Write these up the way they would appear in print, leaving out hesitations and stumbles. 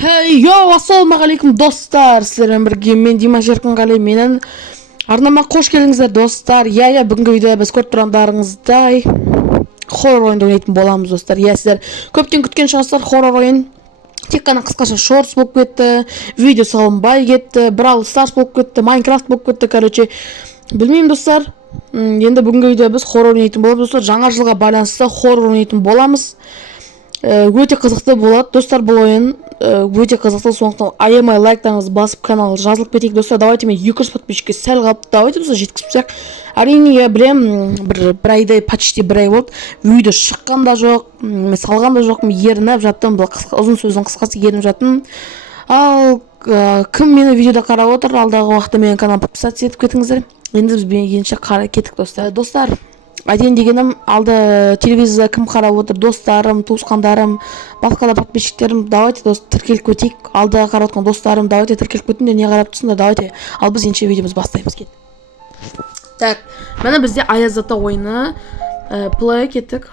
Hey, ассалаумағалейкум достар, сіздермен бірге мен Димаш Еркінғали, менің арнама қош келдіңіздер достар. Бүгінгі видеода біз көріп тұрғандарыңыздай хоррор ойынды ойнайтын боламыз достар. Сіздер көптен күткен шығарсыздар хоррор ойын. Тек қана қысқаша шортс болып кетті, видео салынбай кетті, Brawl Stars болып кетті, Майнкрафт болып кетті, білмеймін достар. Енді бүгінгі видеода біз хоррор ойнайтын боламыз достар. Жаңа жылға байланысты хоррор ойнайтын боламыз. Өте қызықты болады достар, бұл ойын өте қызықты, сондықтан аямай лайктарыңызды басып канал жазылып кетейік достар. Давайте мен 200 подписчикке сәл қалыпты, давайте біз жеткізсек. Әрине білем, бір айдай, почти бір ай болды, видео шыққан да жоқ, мен салған да жоқпын, ерініп жаттым, ұзын сөздің қысқасы ерініп жаттым. Ал кім мені видеода қарап отыр, алдағы уақытта менің каналыма подписаться етіп кетіңіздер. Енді біз енші кеттік достар. Айтайын дегенім, алды телевизорда кім қарап отыр, достарым, туысқандарым, басқа да подписчиктерім, давайте тіркеліп кетейік. Алда қарап отқан достарым, давайте тіркеліп кетіңдер, не қарап тұрсыңдар, давайте. Ал біз енші видеомыз бастаймыз, кет. Так, міне бізде Аяз Ата ойыны плей кеттік.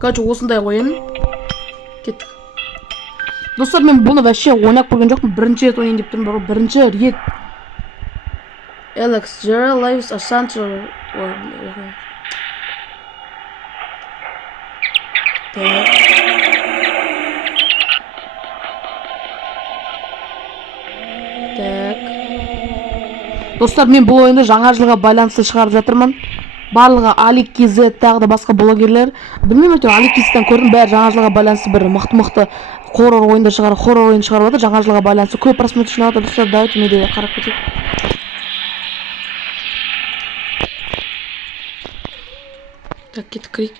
Короче, осындай ойын кеттік. Достар, мен бұны вообще ойнап көрген жоқпын, бірінші рет ойнайын деп тұрмын, бірінші рет. Alex Gerald Lives a Center. Так. Достар, мен бұл ойынды жаңа жылға байланысты шығарып жатырмын. Барлығы Алик KZ тағы да басқа блогерлер. Білмеймін, Алик KZ'тен көрдім, бәрі жаңа жылға байланысты бір мықты хоррор ойындар хоррор ойын шығарып жатыр. Жаңа жылға байланысты көп просмотр жинап жатыр достар. Давайте мен де қарап кетейік. Так, кеттік кірейік.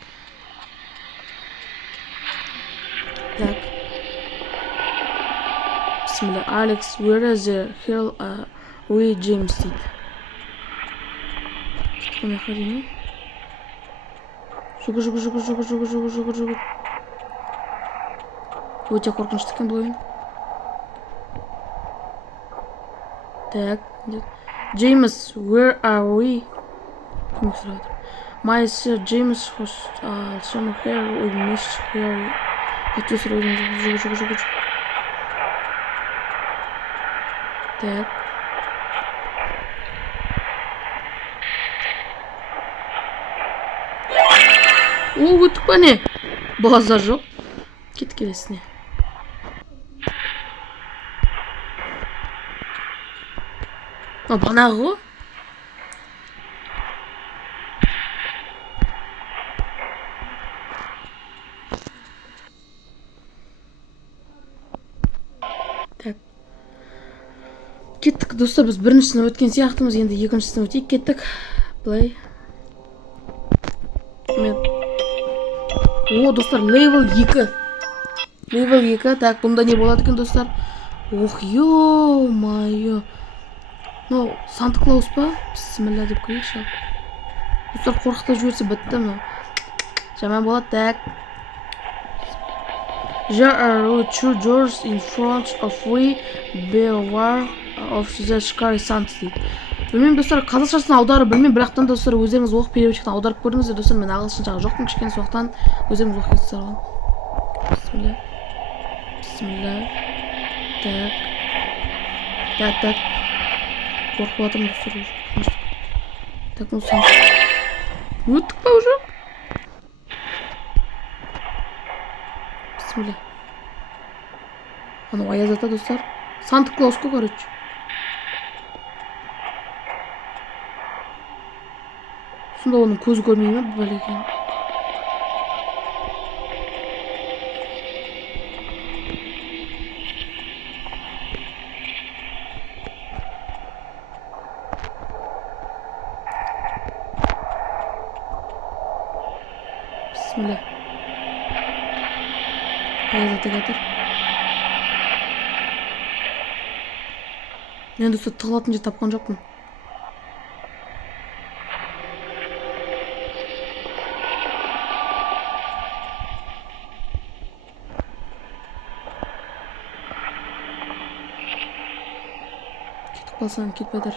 Так. Bismillah. Alex, where is the hell we James дейді. Кеттік қана қарайын. Жүгір. Өте қорқынышты екен бұл ойын. Так. James, where are we? Кім сұрап отыр? My sir James was some hair we missed here. Жүгір. Так. Өттік па не? Базар жоқ. Кет келесіне. Банағы ғой. Так. Кеттік достар, біз біріншісіне өткен сияқтымыз, енді екіншісіне өтейік, кеттік. Плей. О, достар, левел 2. Левел 2. Так, бұнда не болады екен достар? Ох, ё-майё. Ну, Санта-Клаус па? Бісміллә деп көрейікші. Достар, қорқыта жіберсе бітті ме? Жаман болады, так. There are two doors in front of we beware of the scary Santa дейді. Білмеймін достар, қазақшасын аударып білмеймін, бірақтан достар өздеріңіз оқып переводчиктен аударып көрдіңіздер достар, мен ағылшыншаға жоқпын кішкене, сондықтан өздеріңіз оқып кетсіздер ғой. Бисмилля. Так. Қорқып жатырмын достар. Так, ну сан. Өттік па уже? Бисмилля. Анау Аяз Ата достар. Санта-Клаус қой, короче. Сонда оның көзі көрмей ме бұл екен? Бисмилля. Аяз Ата жатыр. Мен достар тығылатын жер тапқан жоқпын. Кетіп қалсам кетпедір.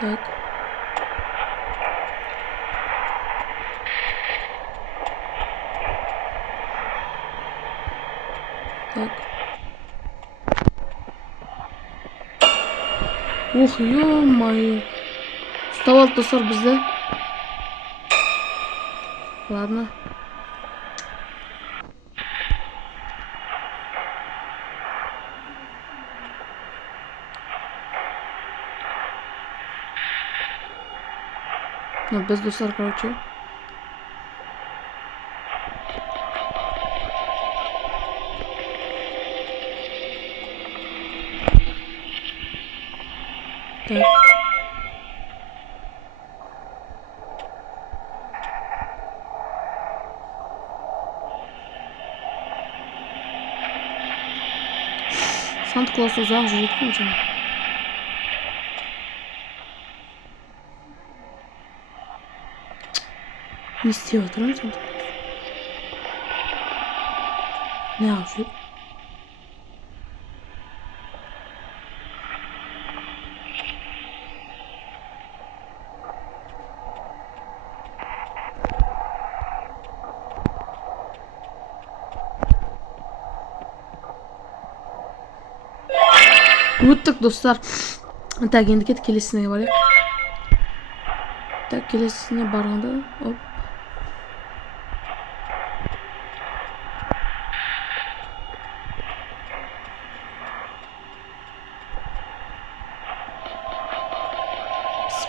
Так. Так. Ух, ё-моё. Ұстап алды достар бізді. Ладно. Ну, без достар, короче. Так. Санта-Клаус ұзақ жүреді екен жаңа. Не істеп отырмын Санта-Клаус? Не алып жүр? Өттік достар. Так, енді кет келесіне барайық. Так, келесіне барғанда, оп.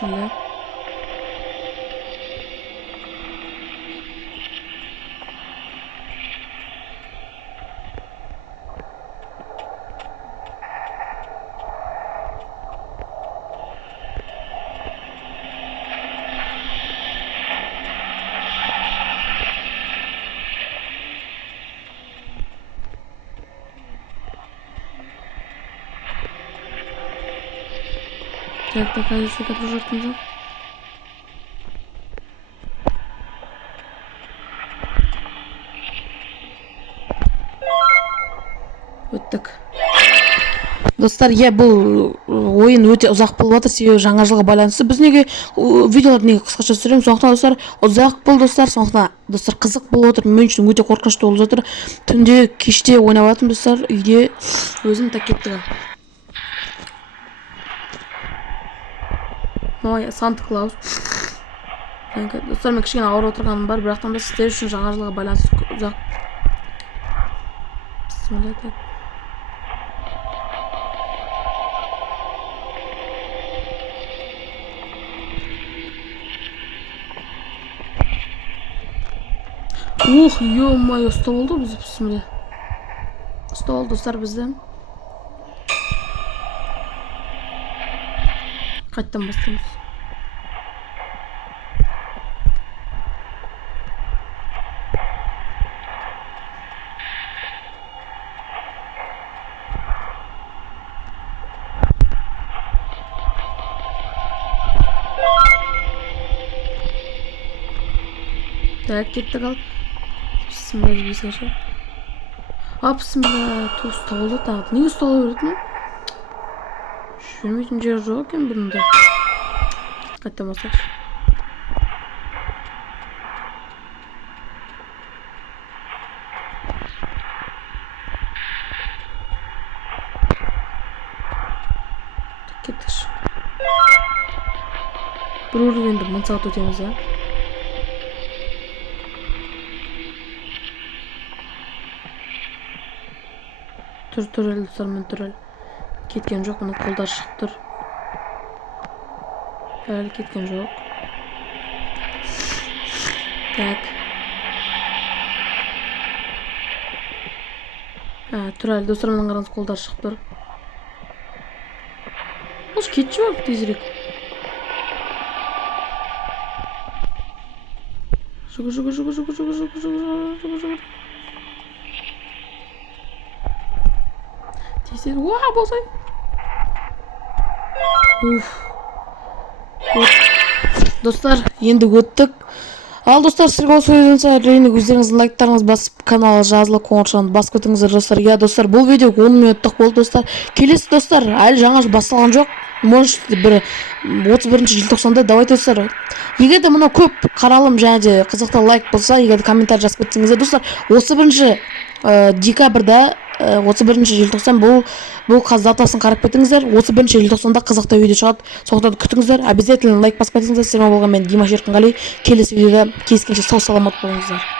Bismillah. Так, такая языка дружок не. Өттік. Достар, бұл ойын өте ұзақ болып жатыр, себебі жаңа жылға байланысты. Біз неге видеоларды неге қысқаша түсіреміз? Сондықтан достар, ұзақ болды достар, сондықтан достар қызық болып отыр. Мен үшін өте қорқынышты болып жатыр. Түнде, кеште ойнап жатырмын достар, үйде өзім так кеттік. Ой, Санта-Клаус. Достар, мен кішкене ауыр отырғаным бар, бірақтан да сіздер үшін жаңа жылға байланысты ұзақ. Бісміллә, так. Ух, ё-моё, ұстап oldu бізді, бісміллә. Ұстап oldu достар бізді. Қайттан бастаймыз. Так, кеттік ал. Бісміллә, бесінші. Бісміллә, ұстап oldu тағы. Неге ұстап ola беретін? Жүрмейтін жер жоқ екен бұнда. Қайттан бастайықшы. Кеттікші. Бір уровенді 1000 сағат өтеміз, а? Тұр, достар, мен тұр. Кеткен жоқ, мұны қолдар шығып тұр. Әлі кеткен жоқ. Так. Тұр әлі, достар, мұның қараңыз қолдар шығып тұр. Бұл кетші бар, тезірек. Жүгір. Тезірек, уа, болсай. Достар, енді өттік. Ал достар, сіздерге осы видеодан әрине өздеріңіздің лайктарыңызды басып, каналға жазылып, қоңырауды басып кетіңіздер достар. Я достар, бұл видео 10 минуттық болды достар. Келесі достар, әлі жаңа жыл басталған жоқ. Может, бір 31 желтоқсанда давайте достар. Егер де мына көп қаралым және де қызықты лайк болса, егер де комментарий жазып кетсеңіздер достар, 31 декабрьда 31 желтоқсан бұл қаз датасын қарап кетіңіздер. 31 желтоқсанда қызықты видео шығады. Сондықтан күтіңіздер. Обязательно лайк басып кетіңіздер. Сіздермен болған мен Димаш Еркінғали. Келесі видеода кездескенше сау саламат болыңыздар.